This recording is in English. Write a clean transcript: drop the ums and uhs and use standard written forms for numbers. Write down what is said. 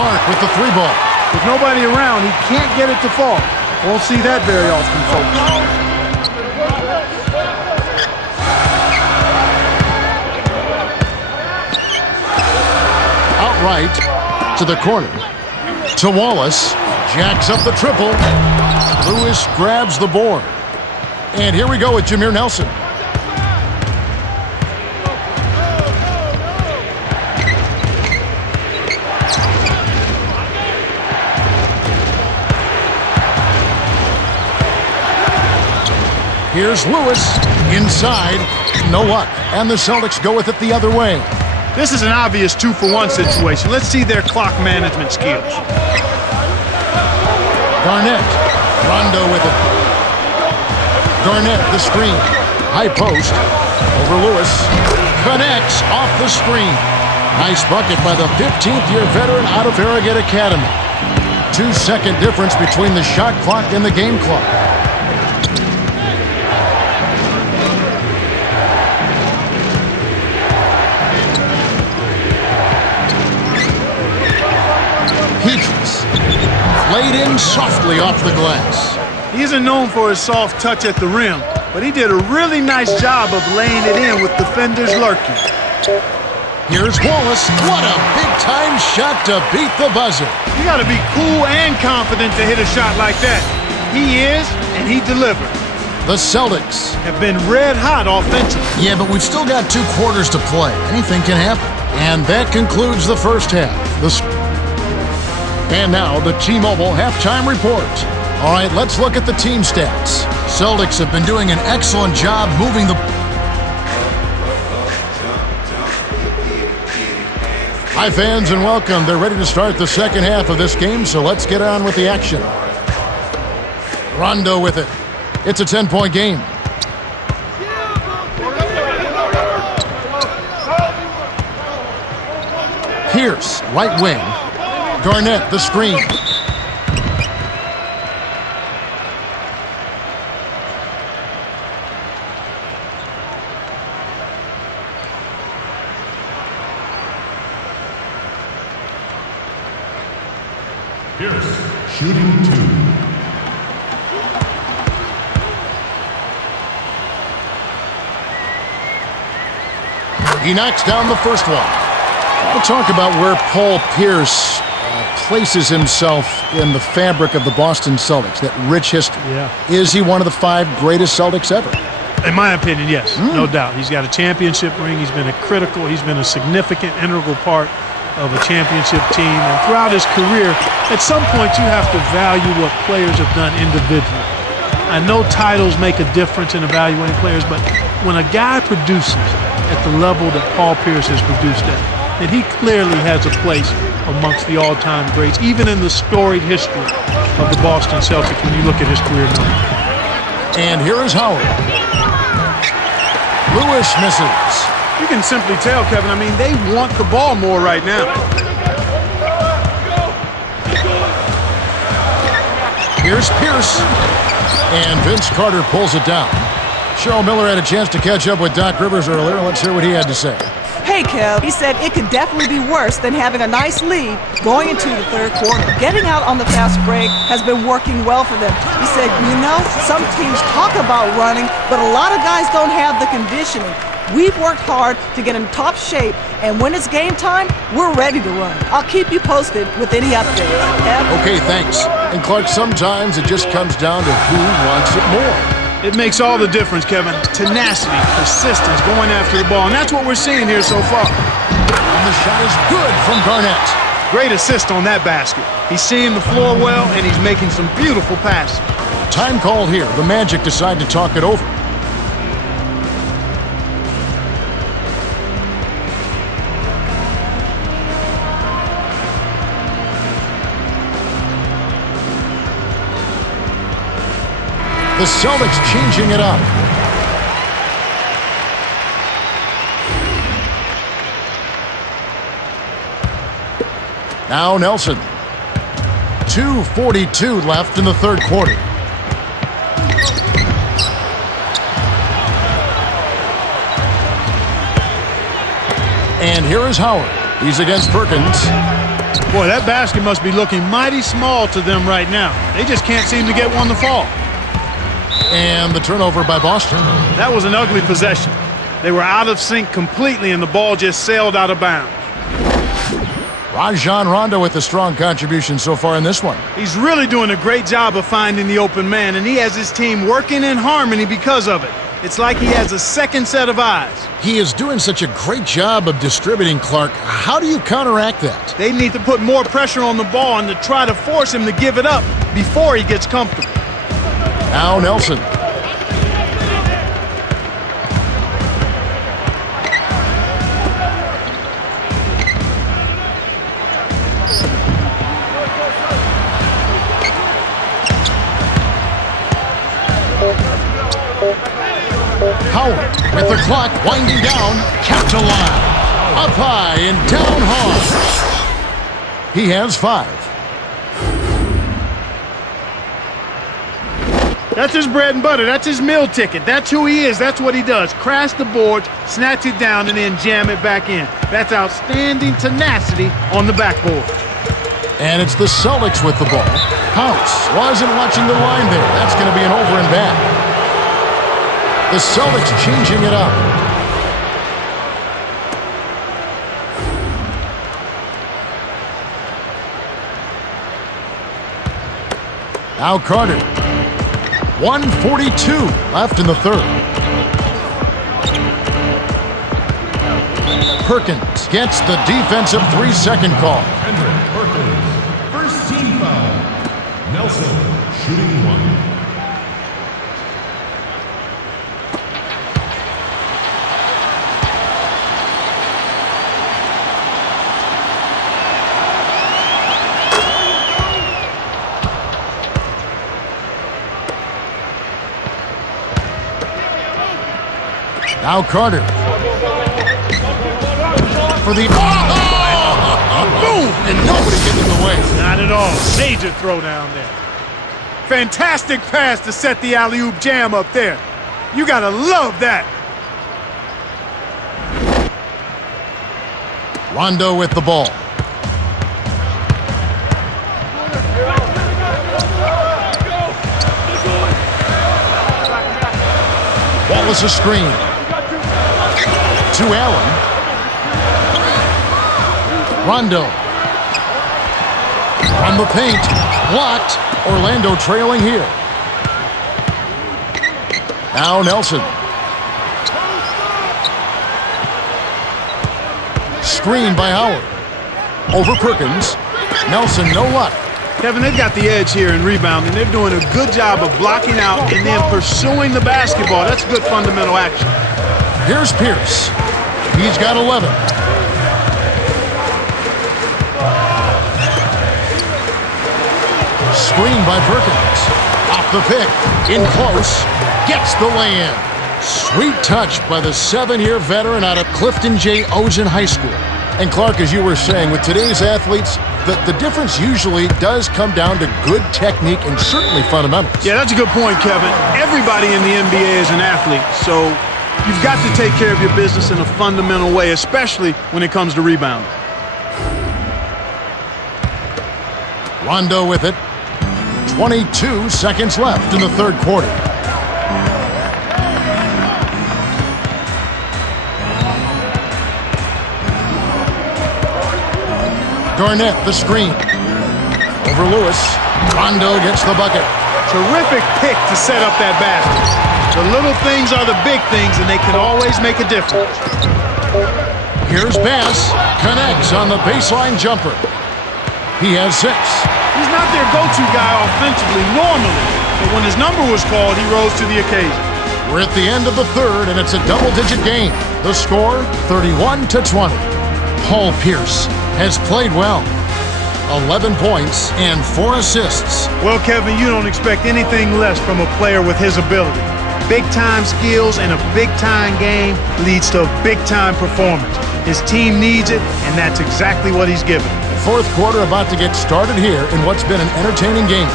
mark with the 3 ball. With nobody around, he can't get it to fall. Won't see that very often, folks. Outright to the corner. To Wallace. Jacks up the triple. Lewis grabs the board. And here we go with Jameer Nelson. Here's Lewis inside. No luck. And the Celtics go with it the other way. This is an obvious 2-for-1 situation. Let's see their clock management skills. Garnett. Rondo with it. Garnett, the screen. High post. Over Lewis. Connects off the screen. Nice bucket by the 15th-year veteran out of Farragut Academy. 2-second difference between the shot clock and the game clock. Laid in softly off the glass. He isn't known for his soft touch at the rim, but he did a really nice job of laying it in with defenders lurking. Here's Wallace. What a big-time shot to beat the buzzer. You got to be cool and confident to hit a shot like that. He is, and he delivered. The Celtics have been red hot offensively. Yeah, but we've still got 2 quarters to play. Anything can happen. And that concludes the first half. And now, the T-Mobile halftime report. All right, let's look at the team stats. Celtics have been doing an excellent job moving the... Hi, fans, and welcome. They're ready to start the second half of this game, so let's get on with the action. Rondo with it. It's a 10-point game. Pierce, right wing. Garnett, the screen. Pierce, shooting 2. He knocks down the first one. We'll talk about where Paul Pierce places himself in the fabric of the Boston Celtics, that rich history. Yeah. Is he one of the 5 greatest Celtics ever? In my opinion, yes, no doubt. He's got a championship ring. He's been he's been a significant, integral part of a championship team. And throughout his career, at some point you have to value what players have done individually. I know titles make a difference in evaluating players, but when a guy produces at the level that Paul Pierce has produced at, then he clearly has a place amongst the all-time greats, even in the storied history of the Boston Celtics when you look at his career numbers. And here is Howard. Lewis misses. You can simply tell, Kevin, I mean, they want the ball more right now. Here's Pierce. And Vince Carter pulls it down. Cheryl Miller had a chance to catch up with Doc Rivers earlier. Let's hear what he had to say. Hey, Kev, he said it could definitely be worse than having a nice lead going into the third quarter. Getting out on the fast break has been working well for them. He said, you know, some teams talk about running, but a lot of guys don't have the conditioning. We've worked hard to get in top shape, and when it's game time, we're ready to run. I'll keep you posted with any updates. Kev? Okay, thanks. And Clark, sometimes it just comes down to who wants it more. It makes all the difference, Kevin. Tenacity, persistence, going after the ball, and that's what we're seeing here so far. And the shot is good from Garnett. Great assist on that basket. He's seeing the floor well, and he's making some beautiful passes. Time called here. The Magic decide to talk it over. The Celtics changing it up. Now Nelson. 2:42 left in the third quarter. And here is Howard. He's against Perkins. Boy, that basket must be looking mighty small to them right now. They just can't seem to get one to fall. And the turnover by Boston. That was an ugly possession. They were out of sync completely, and the ball just sailed out of bounds. Rajon Rondo with a strong contribution so far in this one. He's really doing a great job of finding the open man, and he has his team working in harmony because of it. It's like he has a second set of eyes. He is doing such a great job of distributing, Clark. How do you counteract that? They need to put more pressure on the ball and to try to force him to give it up before he gets comfortable. Now Nelson. Howard with the clock winding down, kept alive. Up high and down hard. He has 5. That's his bread and butter. That's his meal ticket. That's who he is. That's what he does. Crash the boards, snatch it down, and then jam it back in. That's outstanding tenacity on the backboard. And it's the Celtics with the ball. House wasn't watching the line there. That's going to be an over and back. The Celtics changing it up. Now Carter. 1:42 left in the third. Perkins gets the defensive 3-second call. Perkins, first team foul. Nelson, shooting 1. Now Carter. For the... Boom! And nobody gets in the way. Not at all. Major throwdown there. Fantastic pass to set the alley-oop jam up there. You gotta love that. Rondo with the ball. Wallace a screen. To Allen. Rondo. From the paint. Blocked. Orlando trailing here. Now Nelson. Screen by Howard. Over Perkins. Nelson, no luck. Kevin, they've got the edge here in rebounding. They're doing a good job of blocking out and then pursuing the basketball. That's good fundamental action. Here's Pierce. He's got 11. Screen by Perkins. Off the pick. In close. Gets the lay-in. Sweet touch by the 7-year veteran out of Clifton J. Ozen High School. And Clark, as you were saying, with today's athletes, the difference usually does come down to good technique and certainly fundamentals. Yeah, that's a good point, Kevin. Everybody in the NBA is an athlete, so you've got to take care of your business in a fundamental way, especially when it comes to rebounding. Rondo with it. 22 seconds left in the third quarter. Garnett, the screen. Over Lewis. Rondo gets the bucket. Terrific pick to set up that basket. The little things are the big things, and they can always make a difference. Here's Bass. Connects on the baseline jumper. He has 6. He's not their go-to guy offensively normally, but when his number was called, he rose to the occasion. We're at the end of the third, and it's a double-digit game. The score, 31-20. Paul Pierce has played well. 11 points and 4 assists. Well, Kevin, you don't expect anything less from a player with his ability. Big-time skills and a big-time game leads to a big-time performance. His team needs it, and that's exactly what he's given. The fourth quarter about to get started here in what's been an entertaining game.